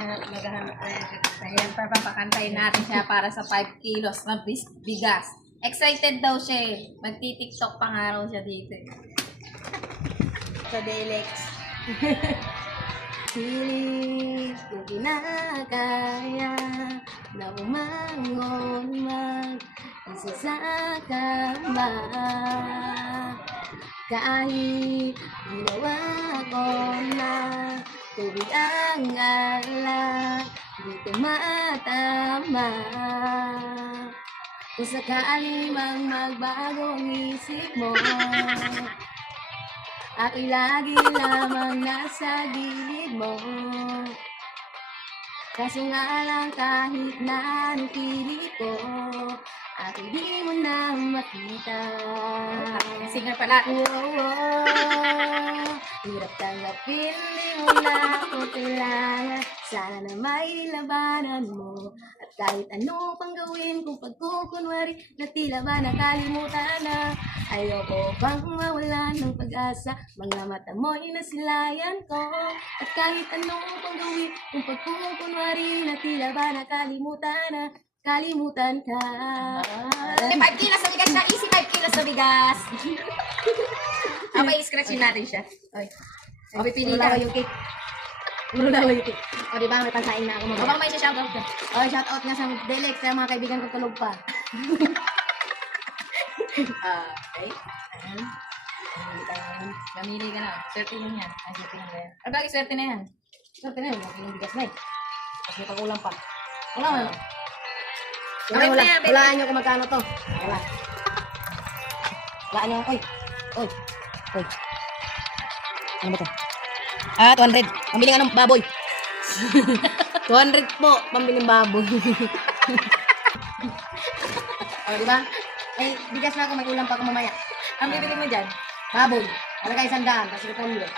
Naghahanap ko yung ayan, papakantayin natin siya para sa 5 kilos na bigas. Excited daw siya eh. Magti-tiktok pa nga raw siya dito eh. Sa Delex. Pilit ko ginagaya na umangon mag-isa sa kama. Kahit ginawa ko na tubig ang alak, di tumatama. Kung sakali mang magbago ang isip mo, ako'y lagi lamang nasa gilid mo. Kaso nga lang kahit na anong pilit ko, ako'y di mo na makita. Singer pala. Hirap tanggapin, di mo na ako kailangan. Sana may labanan mo. At kahit ano pang gawin kung pagkukunwari na tila ba nakalimutan na. Ayoko pang mawalan ng pag-asa. Mga mata mo'y nasilayan ko. At kahit ano pang gawin kung pagkukunwari na tila ba nakalimutan na. Kalimutan ka. 5 kilos sa bigas siya. Easy 5 kilos sa bigas. Okay, scratchin natin siya. Okay. O, pipili ka. Yung cake. Murulawa yung cake. O, diba? May pansain na ako mo. Baka may shoutout ka. O, shoutout nga sa Delex sa mga kaibigan ko tulog pa. Okay. Mamili ka na. Swerte yun yan. Ay, swerte yun yan. Ay, bakit swerte na yan? Swerte na yun. Yung bigas na eh. Tapos may pag-ulam pa. Wala mo. Walaan nyo kung magkano to. Wala. Walaan nyo. Oy. Oy. Oy. Ano ba to? 200. Pambili nga ng baboy. 200 po. Pambiling baboy. O, diba? Ay, bigas na ako. May ulam pa ako mamaya. Ang bibili mo dyan? Baboy. Alagay 100. Tapos repolyo.